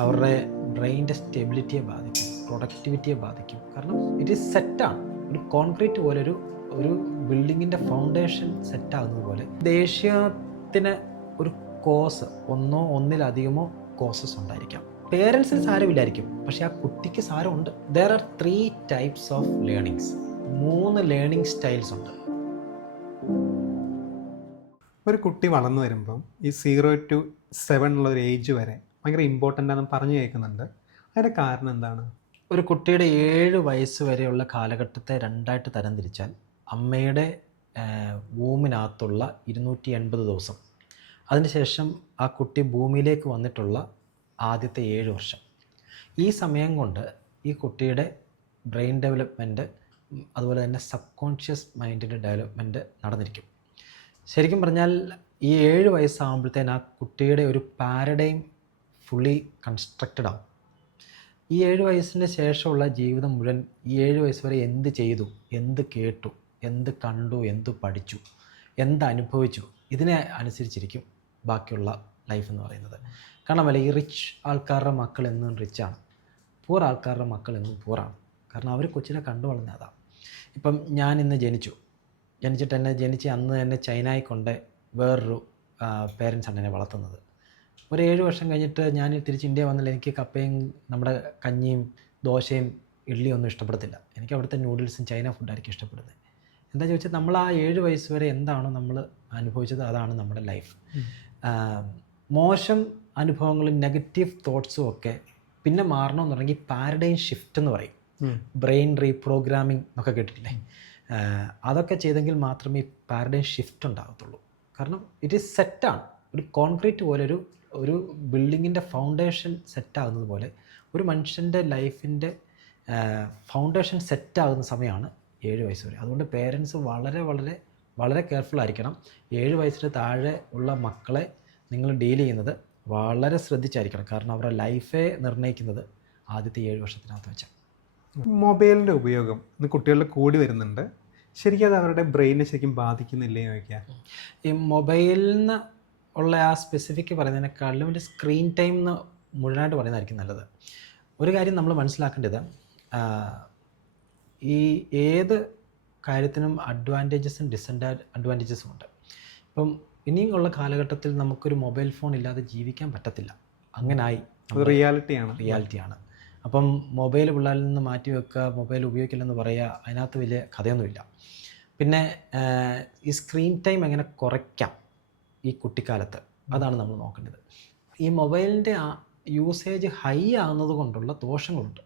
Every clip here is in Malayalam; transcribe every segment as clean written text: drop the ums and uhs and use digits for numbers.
അവരുടെ ബ്രെയിനിൻ്റെ സ്റ്റെബിലിറ്റിയെ ബാധിക്കും, പ്രൊഡക്ടിവിറ്റിയെ ബാധിക്കും. കാരണം ഇറ്റ് ഈസ് സെറ്റാണ്. ഒരു കോൺക്രീറ്റ് പോലെ ഒരു ബിൽഡിങ്ങിൻ്റെ ഫൗണ്ടേഷൻ സെറ്റാകുന്നത് പോലെ ദേഷ്യത്തിന് ഒരു കോസ് ഒന്നിലധികമോ കോസസ് ഉണ്ടായിരിക്കാം. പേരൻസിന് സാരമില്ലായിരിക്കും, പക്ഷേ ആ കുട്ടിക്ക് സാരമുണ്ട്. There are 3 types of learnings. 3 learning styles ഉണ്ട്. ഒരു കുട്ടി വളർന്നു വരുമ്പം ഈ 0 to 7 ഉള്ള ഒരു ഏജ് വരെ ഭയങ്കര ഇമ്പോർട്ടൻ്റ് ആണെന്ന് പറഞ്ഞു കേൾക്കുന്നുണ്ട്. അതിൻ്റെ കാരണം എന്താണ്? ഒരു കുട്ടിയുടെ 7 വയസ്സ് വരെയുള്ള കാലഘട്ടത്തെ രണ്ടായിട്ട് തരംതിരിച്ചാൽ അമ്മയുടെ വൂമിനകത്തുള്ള 280 ദിവസം, അതിനുശേഷം ആ കുട്ടി ഭൂമിയിലേക്ക് വന്നിട്ടുള്ള ആദ്യത്തെ 7 വർഷം, ഈ സമയം കൊണ്ട് ഈ കുട്ടിയുടെ ബ്രെയിൻ ഡെവലപ്മെൻറ്റ്, അതുപോലെ തന്നെ സബ് കോൺഷ്യസ് മൈൻഡിൻ്റെ ഡെവലപ്മെൻറ്റ് നടന്നിരിക്കും. ശരിക്കും പറഞ്ഞാൽ ഈ 7 വയസ്സാകുമ്പോഴത്തേന് ആ കുട്ടിയുടെ ഒരു പാരഡൈം ഫുള്ളി കൺസ്ട്രക്റ്റഡ് ആവും. ഈ 7 വയസ്സിന് ശേഷമുള്ള ജീവിതം മുഴുവൻ ഈ 7 വയസ്സ് വരെ എന്ത് ചെയ്തു, എന്ത് കേട്ടു, എന്ത് കണ്ടു, എന്ത് പഠിച്ചു, എന്ത് അനുഭവിച്ചു, ഇതിനെ അനുസരിച്ചിരിക്കും ബാക്കിയുള്ള ലൈഫ് എന്ന് പറയുന്നത്. കാരണമല്ല, ഈ റിച്ച് ആൾക്കാരുടെ മക്കൾ എന്നും റിച്ചാണ്, പൂർ ആൾക്കാരുടെ മക്കൾ എന്നും പൂറാണ്. കാരണം അവർ കൊച്ചിനെ കണ്ടു വളർന്ന അതാണ്. ഇപ്പം ഞാൻ ഇന്ന് ജനിച്ചിട്ട് എന്നെ ജനിച്ച് അന്ന് തന്നെ ചൈനയിൽ കൊണ്ട് വേറൊരു പേരൻസാണ് എന്നെ വളർത്തുന്നത്. ഒരു 7 വർഷം കഴിഞ്ഞിട്ട് ഞാൻ തിരിച്ച് ഇന്ത്യ വന്നാൽ എനിക്ക് കപ്പയും നമ്മുടെ കഞ്ഞിയും ദോശയും ഇഡ്ഡലിയും ഒന്നും ഇഷ്ടപ്പെടത്തില്ല. എനിക്ക് അവിടുത്തെ നൂഡിൽസും ചൈന ഫുഡായിരിക്കും ഇഷ്ടപ്പെടുന്നത്. എന്താ ചോദിച്ചാൽ നമ്മൾ ആ 7 വയസ്സ് വരെ എന്താണോ നമ്മൾ അനുഭവിച്ചത് അതാണ് നമ്മുടെ ലൈഫ്. മോശം അനുഭവങ്ങളും നെഗറ്റീവ് തോട്ട്സും ഒക്കെ പിന്നെ മാറണമെന്നുണ്ടെങ്കിൽ പാരഡൈം ഷിഫ്റ്റ് എന്ന് പറയും. ബ്രെയിൻ റീപ്രോഗ്രാമിംഗ് എന്നൊക്കെ കേട്ടിട്ടില്ലേ? അതൊക്കെ ചെയ്തെങ്കിൽ മാത്രമേ ഈ പാരഡൈം ഷിഫ്റ്റ് ഉണ്ടാകത്തുള്ളൂ. കാരണം ഇറ്റ് ഈസ് സെറ്റാണ്. ഒരു കോൺക്രീറ്റ് പോലെ ഒരു ബിൽഡിങ്ങിൻ്റെ ഫൗണ്ടേഷൻ സെറ്റാകുന്നത് പോലെ ഒരു മനുഷ്യൻ്റെ ലൈഫിൻ്റെ ഫൗണ്ടേഷൻ സെറ്റാകുന്ന സമയമാണ് 7 വയസ്സ് വരെ. അതുകൊണ്ട് പേരൻസ് വളരെ വളരെ വളരെ കെയർഫുൾ ആയിരിക്കണം. 7 വയസ്സിന് താഴെ ഉള്ള മക്കളെ നിങ്ങൾ ഡീൽ ചെയ്യുന്നത് വളരെ ശ്രദ്ധിച്ചായിരിക്കണം. കാരണം അവരുടെ ലൈഫേ നിർണ്ണയിക്കുന്നത് ആദ്യത്തെ 7 വർഷത്തിനകത്ത് വെച്ചാൽ. മൊബൈലിൻ്റെ ഉപയോഗം ഇന്ന് കുട്ടികളിൽ കൂടി വരുന്നുണ്ട്. ശരിക്കും അത് അവരുടെ ബ്രെയിനെ ശരിക്കും ബാധിക്കുന്നില്ലേ ചോദിക്കാം. ഈ മൊബൈലിൽ നിന്ന് ഉള്ള ആ സ്പെസിഫിക് പറയുന്നതിനേക്കാളും ഒരു സ്ക്രീൻ ടൈം എന്ന് മുഴുവനായിട്ട് പറയുന്നതായിരിക്കും നല്ലത്. ഒരു കാര്യം നമ്മൾ മനസ്സിലാക്കേണ്ടത്, ഈ ഏത് കാര്യത്തിനും അഡ്വാൻറ്റേജസും ഡിസഡ്വാൻറ്റേജസും ഉണ്ട്. ഇപ്പം ഇനിയുള്ള കാലഘട്ടത്തിൽ നമുക്കൊരു മൊബൈൽ ഫോൺ ഇല്ലാതെ ജീവിക്കാൻ പറ്റത്തില്ല. അങ്ങനായി, റിയാലിറ്റിയാണ്. അപ്പം മൊബൈൽ പിള്ളേരിൽ നിന്ന് മാറ്റി വെക്കുക, മൊബൈൽ ഉപയോഗിക്കില്ലെന്ന് പറയുക, അതിനകത്ത് വലിയ കഥയൊന്നുമില്ല. പിന്നെ ഈ സ്ക്രീൻ ടൈം എങ്ങനെ കുറയ്ക്കാം ഈ കുട്ടിക്കാലത്ത്, അതാണ് നമ്മൾ നോക്കേണ്ടത്. ഈ മൊബൈലിൻ്റെ യൂസേജ് ഹൈ ആകുന്നത് കൊണ്ടുള്ള ദോഷങ്ങളുണ്ട്.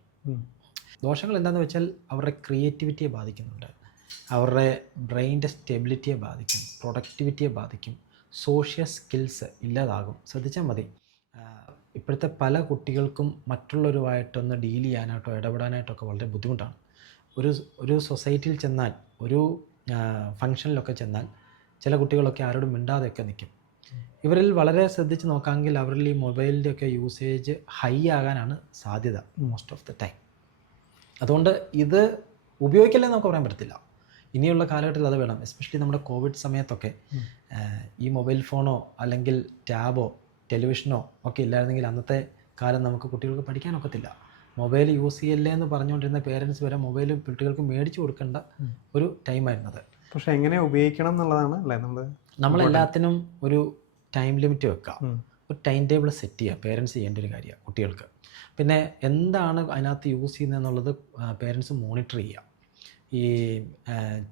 ദോഷങ്ങൾ എന്താണെന്ന് വെച്ചാൽ അവരുടെ ക്രിയേറ്റിവിറ്റിയെ ബാധിക്കുന്നുണ്ട്, അവരുടെ ബ്രെയിനിൻ്റെ സ്റ്റെബിലിറ്റിയെ ബാധിക്കും, പ്രൊഡക്ടിവിറ്റിയെ ബാധിക്കും, സോഷ്യൽ സ്കിൽസ് ഇല്ലാതാകും. ശ്രദ്ധിച്ചാൽ മതി, ഇപ്പോഴത്തെ പല കുട്ടികൾക്കും മറ്റുള്ളവരുമായിട്ടൊന്ന് ഡീൽ ചെയ്യാനായിട്ടോ ഇടപെടാനായിട്ടൊക്കെ വളരെ ബുദ്ധിമുട്ടാണ്. ഒരു സൊസൈറ്റിയിൽ ചെന്നാൽ, ഒരു ഫങ്ഷനിലൊക്കെ ചെന്നാൽ ചില കുട്ടികളൊക്കെ ആരോടും മിണ്ടാതെയൊക്കെ നിൽക്കും. ഇവരിൽ വളരെ ശ്രദ്ധിച്ച് നോക്കാമെങ്കിൽ അവരിൽ ഈ മൊബൈലിൻ്റെയൊക്കെ യൂസേജ് ഹൈ ആകാനാണ് സാധ്യത മോസ്റ്റ് ഓഫ് ദ ടൈം. അതുകൊണ്ട് ഇത് ഉപയോഗിക്കില്ലെന്ന് നമുക്ക് പറയാൻ പറ്റത്തില്ല. ഇനിയുള്ള കാലഘട്ടത്തിൽ അത് വേണം. എസ്പെഷ്യലി നമ്മുടെ കോവിഡ് സമയത്തൊക്കെ ഈ മൊബൈൽ ഫോണോ അല്ലെങ്കിൽ ടാബോ ടെലിവിഷനോ ഒക്കെ ഇല്ലായിരുന്നെങ്കിൽ അന്നത്തെ കാലം നമുക്ക് കുട്ടികൾക്ക് പഠിക്കാനൊക്കത്തില്ല. മൊബൈൽ യൂസ് ചെയ്യല്ലേ എന്ന് പറഞ്ഞുകൊണ്ടിരുന്ന പേരൻസ് വരെ മൊബൈൽ കുട്ടികൾക്ക് മേടിച്ചു കൊടുക്കേണ്ട ഒരു ടൈമായിരുന്നത്. പക്ഷെ എങ്ങനെ ഉപയോഗിക്കണം എന്നുള്ളതാണ് അല്ലേ നമ്മളെല്ലാത്തിനും ഒരു ടൈം ലിമിറ്റ് വെക്കുക, ഒരു ടൈം ടേബിൾ സെറ്റ് ചെയ്യുക. പേരൻസ് ചെയ്യേണ്ട ഒരു കാര്യമാണ് കുട്ടികൾക്ക്. പിന്നെ എന്താണ് അതിനകത്ത് യൂസ് ചെയ്യുന്നതെന്നുള്ളത് പേരൻസ് മോണിറ്റർ ചെയ്യുക. ഈ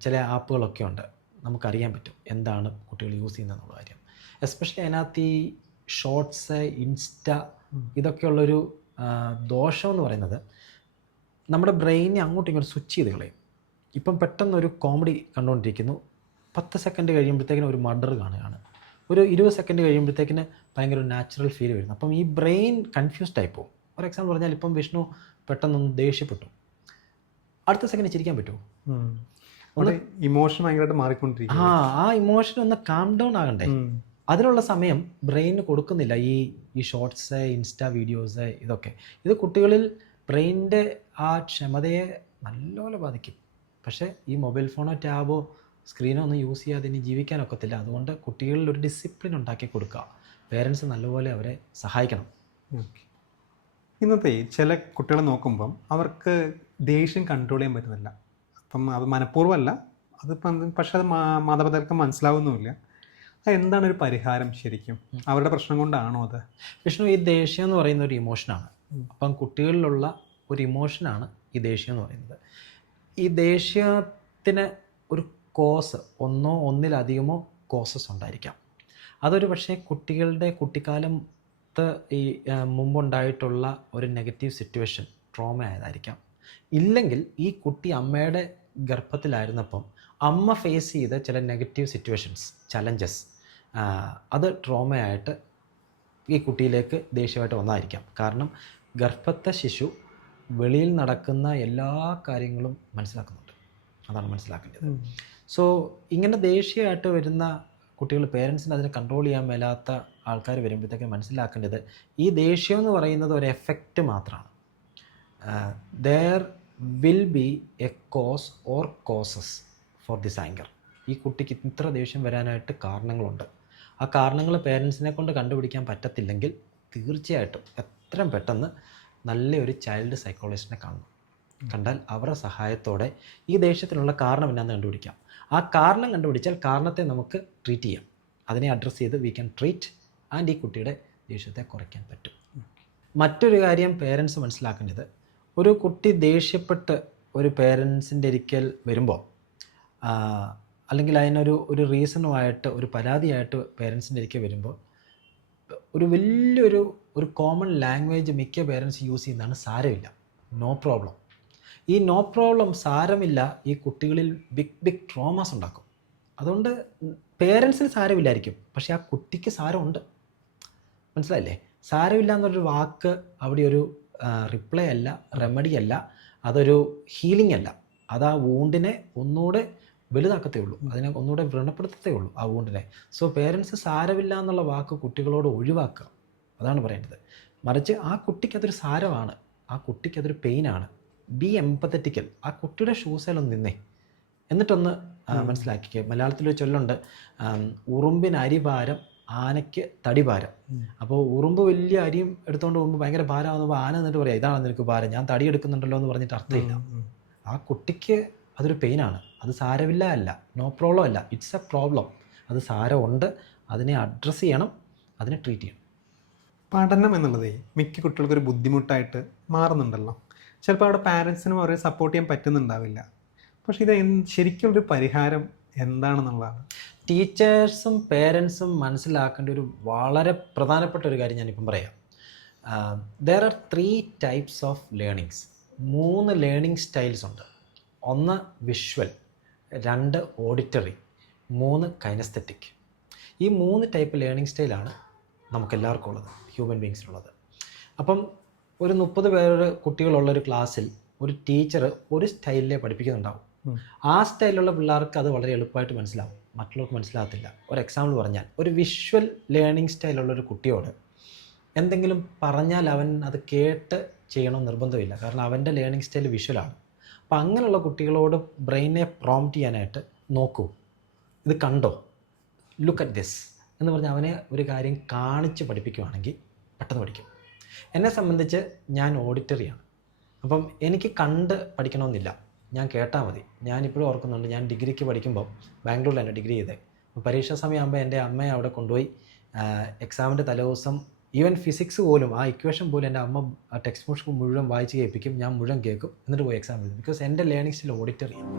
ചില ആപ്പുകളൊക്കെ ഉണ്ട്, നമുക്കറിയാൻ പറ്റും എന്താണ് കുട്ടികൾ യൂസ് ചെയ്യുന്നതെന്നുള്ള കാര്യം. എസ്പെഷ്യലി അതിനകത്ത് ഈ ഷോർട്സ്, ഇൻസ്റ്റ, ഇതൊക്കെയുള്ളൊരു ദോഷം എന്ന് പറയുന്നത് നമ്മുടെ ബ്രെയിനെ അങ്ങോട്ടും ഇങ്ങോട്ട് സ്വിച്ച് ചെയ്ത് കളയും. ഇപ്പം പെട്ടെന്നൊരു കോമഡി കണ്ടുകൊണ്ടിരിക്കുന്നു, 10 സെക്കൻഡ് കഴിയുമ്പോഴത്തേക്കിന് ഒരു മർഡർ കാണുകയാണ്, ഒരു 20 സെക്കൻഡ് കഴിയുമ്പോഴത്തേക്കിന് ഭയങ്കര ഒരു നാച്ചുറൽ ഫീൽ വരുന്നു. അപ്പം ഈ ബ്രെയിൻ കൺഫ്യൂസ്ഡ് ആയിപ്പോവും. ഫോർ എക്സാമ്പിൾ പറഞ്ഞാൽ ഇപ്പം വിഷ്ണു പെട്ടെന്നൊന്ന് ദേഷ്യപ്പെട്ടു, അടുത്ത സെക്കൻഡ് ചിരിക്കാൻ പറ്റുമോ? ഇമോഷൻ ഭയങ്കരമായിട്ട് മാറിക്കൊണ്ടിരിക്കും. ആ ഇമോഷൻ ഒന്ന് കാം ഡൗൺ ആകണ്ടേ? അതിനുള്ള സമയം ബ്രെയിനിന് കൊടുക്കുന്നില്ല. ഈ ഷോർട്സ്, ഇൻസ്റ്റ വീഡിയോസ്, ഇതൊക്കെ ഇത് കുട്ടികളിൽ ബ്രെയിനിൻ്റെ ആ ക്ഷമതയെ നല്ലപോലെ ബാധിക്കും. പക്ഷേ ഈ മൊബൈൽ ഫോണോ ടാബോ സ്ക്രീനോ ഒന്നും യൂസ് ചെയ്യാതെ ഇനി ജീവിക്കാനൊക്കത്തില്ല. അതുകൊണ്ട് കുട്ടികളിൽ ഒരു ഡിസിപ്ലിൻ ഉണ്ടാക്കി കൊടുക്കുക. പേരൻസ് നല്ലപോലെ അവരെ സഹായിക്കണം. ഓക്കെ. ഇന്നത്തെ ചില കുട്ടികളെ നോക്കുമ്പം അവർക്ക് ദേഷ്യം കൺട്രോൾ ചെയ്യാൻ പറ്റുന്നില്ല. അപ്പം അത് മനഃപൂർവ്വമല്ല, അതിപ്പം പക്ഷെ അത് മാതാപിതാക്കൾക്ക് മനസ്സിലാവുന്നുമില്ല. അത് എന്താണ് ഒരു പരിഹാരം ശരിക്കും? അവരുടെ പ്രശ്നം കൊണ്ടാണോ അത്? വിഷ്ണു, ഈ ദേഷ്യം എന്ന് പറയുന്ന ഒരു ഇമോഷനാണ്. അപ്പം കുട്ടികളിലുള്ള ഒരു ഇമോഷനാണ് ഈ ദേഷ്യം എന്ന് പറയുന്നത്. ഈ ദേഷ്യത്തിന് ഒരു കോസ്, ഒന്നിലധികമോ കോസസ് ഉണ്ടായിരിക്കാം. അതൊരു പക്ഷേ കുട്ടികളുടെ കുട്ടിക്കാലത്ത് ഈ മുമ്പുണ്ടായിട്ടുള്ള ഒരു നെഗറ്റീവ് സിറ്റുവേഷൻ, ട്രോമ ആയതായിരിക്കാം. ഇല്ലെങ്കിൽ ഈ കുട്ടി അമ്മയുടെ ഗർഭത്തിലായിരുന്നപ്പം അമ്മ ഫേസ് ചെയ്ത ചില നെഗറ്റീവ് സിറ്റുവേഷൻസ്, ചലഞ്ചസ്, അത് ട്രോമയായിട്ട് ഈ കുട്ടിയിലേക്ക് ദേഷ്യമായിട്ട് വന്നതായിരിക്കാം. കാരണം ഗർഭസ്ഥ ശിശു വെളിയിൽ നടക്കുന്ന എല്ലാ കാര്യങ്ങളും മനസ്സിലാക്കുന്നുണ്ട്. അതാണ് മനസ്സിലാക്കേണ്ടത്. സോ ഇങ്ങനെ ദേഷ്യമായിട്ട് വരുന്ന കുട്ടികൾ, പേരൻസിന് അതിനെ കൺട്രോൾ ചെയ്യാൻ മേലാത്ത ആൾക്കാർ വരുമ്പോഴത്തേക്ക് മനസ്സിലാക്കേണ്ടത് ഈ ദേഷ്യം എന്ന് പറയുന്നത് ഒരു എഫക്റ്റ് മാത്രമാണ്. There will be a cause or causes for this anger. ഈ കുട്ടിക്ക് ഇത്ര ദേഷ്യം വരാനായിട്ട് കാരണങ്ങളുണ്ട്. ആ കാരണങ്ങൾ പേരൻസിനെ കൊണ്ട് കണ്ടുപിടിക്കാൻ പറ്റത്തില്ലെങ്കിൽ തീർച്ചയായിട്ടും എത്രയും പെട്ടെന്ന് നല്ലൊരു ചൈൽഡ് സൈക്കോളജിസ്റ്റിനെ കാണണം. കണ്ടാൽ അവരുടെ സഹായത്തോടെ ഈ ദേഷ്യത്തിനുള്ള കാരണം എന്നാന്ന് കണ്ടുപിടിക്കാം. ആ കാരണം കണ്ടുപിടിച്ചാൽ കാരണത്തെ നമുക്ക് ട്രീറ്റ് ചെയ്യാം. അതിനെ അഡ്രസ്സ് ചെയ്ത് വി ക്യാൻ ട്രീറ്റ് ആൻഡ് ഈ കുട്ടിയുടെ ദേഷ്യത്തെ കുറയ്ക്കാൻ പറ്റും. മറ്റൊരു കാര്യം പേരൻസ് മനസ്സിലാക്കേണ്ടത്, ഒരു കുട്ടി ദേഷ്യപ്പെട്ട് ഒരു പേരൻസിൻ്റെ ഒരിക്കൽ വരുമ്പോൾ, അല്ലെങ്കിൽ അതിനൊരു റീസണുമായിട്ട്, ഒരു പരാതിയായിട്ട് പേരൻസിൻ്റെ ഒരിക്കൽ വരുമ്പോൾ, ഒരു വലിയൊരു കോമൺ ലാംഗ്വേജ് മിക്ക പേരൻസ് യൂസ് ചെയ്യുന്നതാണ് സാരമില്ല, നോ പ്രോബ്ലം. ഈ നോ പ്രോബ്ലം, സാരമില്ല, ഈ കുട്ടികളിൽ ബിഗ് ട്രോമാസ് ഉണ്ടാക്കും. അതുകൊണ്ട് പേരൻസിന് സാരമില്ലായിരിക്കും, പക്ഷേ ആ കുട്ടിക്ക് സാരമുണ്ട്. മനസ്സിലായില്ലേ? സാരമില്ല എന്നൊരു വാക്ക് അവിടെ ഒരു റിപ്ലൈ അല്ല, റെമഡി അല്ല, അതൊരു ഹീലിംഗ് അല്ല. അത് ആ വൂണ്ടിനെ ഒന്നുകൂടെ വലുതാക്കത്തേ ഉള്ളൂ, അതിനെ ഒന്നുകൂടെ വ്രണപ്പെടുത്തത്തേ ഉള്ളൂ ആ വൂണ്ടിനെ. സോ പേരൻസ് സാരമില്ല എന്നുള്ള വാക്ക് കുട്ടികളോട് ഒഴിവാക്കുക, അതാണ് പറയേണ്ടത്. മറിച്ച് ആ കുട്ടിക്കതൊരു സാരമാണ്, ആ കുട്ടിക്കതൊരു പെയിനാണ്. ബി എംപത്തറ്റിക്കൽ. ആ കുട്ടിയുടെ ഷൂസിലൊന്ന് നിന്നേ, എന്നിട്ടൊന്ന് മനസ്സിലാക്കിക്കുക. മലയാളത്തിലൊരു ചൊല്ലുണ്ട്, ഉറുമ്പിന് അരിഭാരം ആനയ്ക്ക് തടിഭാരം. അപ്പോൾ ഉറുമ്പ് വലിയ അരിയും എടുത്തുകൊണ്ട് പോകുമ്പോൾ ഭയങ്കര ഭാരമാകുമ്പോൾ ആന എന്നിട്ട് പറയാം, ഇതാണ് നിനക്ക് ഭാരം, ഞാൻ തടി എടുക്കുന്നുണ്ടല്ലോ എന്ന് പറഞ്ഞിട്ട് അർത്ഥമില്ല. ആ കുട്ടിക്ക് അതൊരു പെയിനാണ്. അത് സാരമില്ല അല്ല, നോ പ്രോബ്ലം അല്ല, ഇറ്റ്സ് എ പ്രോബ്ലം. അത് സാരമുണ്ട്, അതിനെ അഡ്രസ്സ് ചെയ്യണം, അതിനെ ട്രീറ്റ് ചെയ്യണം. പഠനം എന്നുള്ളതേ മിക്ക കുട്ടികൾക്കൊരു ബുദ്ധിമുട്ടായിട്ട് മാറുന്നുണ്ടല്ലോ. ചിലപ്പോൾ അവിടെ പാരൻസിനും അവരെ സപ്പോർട്ട് ചെയ്യാൻ പറ്റുന്നുണ്ടാവില്ല. പക്ഷേ ഇത് ശരിക്കും ഒരു പരിഹാരം എന്താണെന്നുള്ളതാണ് ടീച്ചേഴ്സും പേരൻസും മനസ്സിലാക്കേണ്ട ഒരു വളരെ പ്രധാനപ്പെട്ട ഒരു കാര്യം ഞാനിപ്പം പറയാം. There are 3 types of learnings. 3 learning styles ഉണ്ട്. 1 വിഷ്വൽ, 2 ഓഡിറ്ററി, 3 കൈനസ്തെറ്റിക്. ഈ 3 ടൈപ്പ് ലേണിംഗ് സ്റ്റൈലാണ് നമുക്കെല്ലാവർക്കും ഉള്ളത്, ഹ്യൂമൻ ബീങ്സിലുള്ളത്. അപ്പം ഒരു 30 പേര് കുട്ടികളുള്ളൊരു ക്ലാസ്സിൽ ഒരു ടീച്ചർ ഒരു സ്റ്റൈലിലേ പഠിപ്പിക്കുന്നുണ്ടാവും. ആ സ്റ്റൈലിലുള്ള പിള്ളേർക്ക് അത് വളരെ എളുപ്പമായിട്ട് മനസ്സിലാവും, മറ്റുള്ളവർക്ക് മനസ്സിലാകത്തില്ല. ഒരു എക്സാമ്പിൾ പറഞ്ഞാൽ, ഒരു വിഷ്വൽ ലേണിംഗ് സ്റ്റൈലുള്ളൊരു കുട്ടിയോട് എന്തെങ്കിലും പറഞ്ഞാൽ അവൻ അത് കേട്ട് ചെയ്യണമെന്ന് നിർബന്ധമില്ല, കാരണം അവൻ്റെ ലേണിംഗ് സ്റ്റൈൽ വിഷ്വലാണ്. അപ്പോൾ അങ്ങനെയുള്ള കുട്ടികളോട് ബ്രെയിനെ പ്രോംപ്റ്റ് ചെയ്യാനായിട്ട് നോക്കൂ, ഇത് കണ്ടോ, ലുക്ക് അറ്റ് ദിസ് എന്ന് പറഞ്ഞ് അവനെ ഒരു കാര്യം കാണിച്ച് പഠിപ്പിക്കുകയാണെങ്കിൽ പെട്ടെന്ന് പഠിക്കും. എന്നെ സംബന്ധിച്ച് ഞാൻ ഓഡിറ്ററിയാണ്. അപ്പം എനിക്ക് കണ്ട് പഠിക്കണമെന്നില്ല, ഞാൻ കേട്ടാൽ മതി. ഞാനിപ്പോഴും ഓർക്കുന്നുണ്ട്, ഞാൻ ഡിഗ്രിക്ക് പഠിക്കുമ്പോൾ ബാംഗ്ലൂരിലാണ് ഡിഗ്രി ചെയ്തത്. അപ്പോൾ പരീക്ഷാ സമയമാകുമ്പോൾ എൻ്റെ അമ്മയെ അവിടെ കൊണ്ടുപോയി എക്സാമിൻ്റെ തലേദിവസം ഈവൻ ഫിസിക്സ് പോലും, ആ ഇക്വേഷൻ പോലും എൻ്റെ അമ്മ ടെക്സ്റ്റ് ബുക്ക് മുഴുവൻ വായിച്ച് കേൾപ്പിക്കും, ഞാൻ മുഴുവൻ കേൾക്കും, എന്നിട്ട് പോയി എക്സാം എഴുതും. ബിക്കോസ് എൻ്റെ ലേണിംഗ് സ്റ്റൈൽ ഓഡിറ്ററിയാണ്.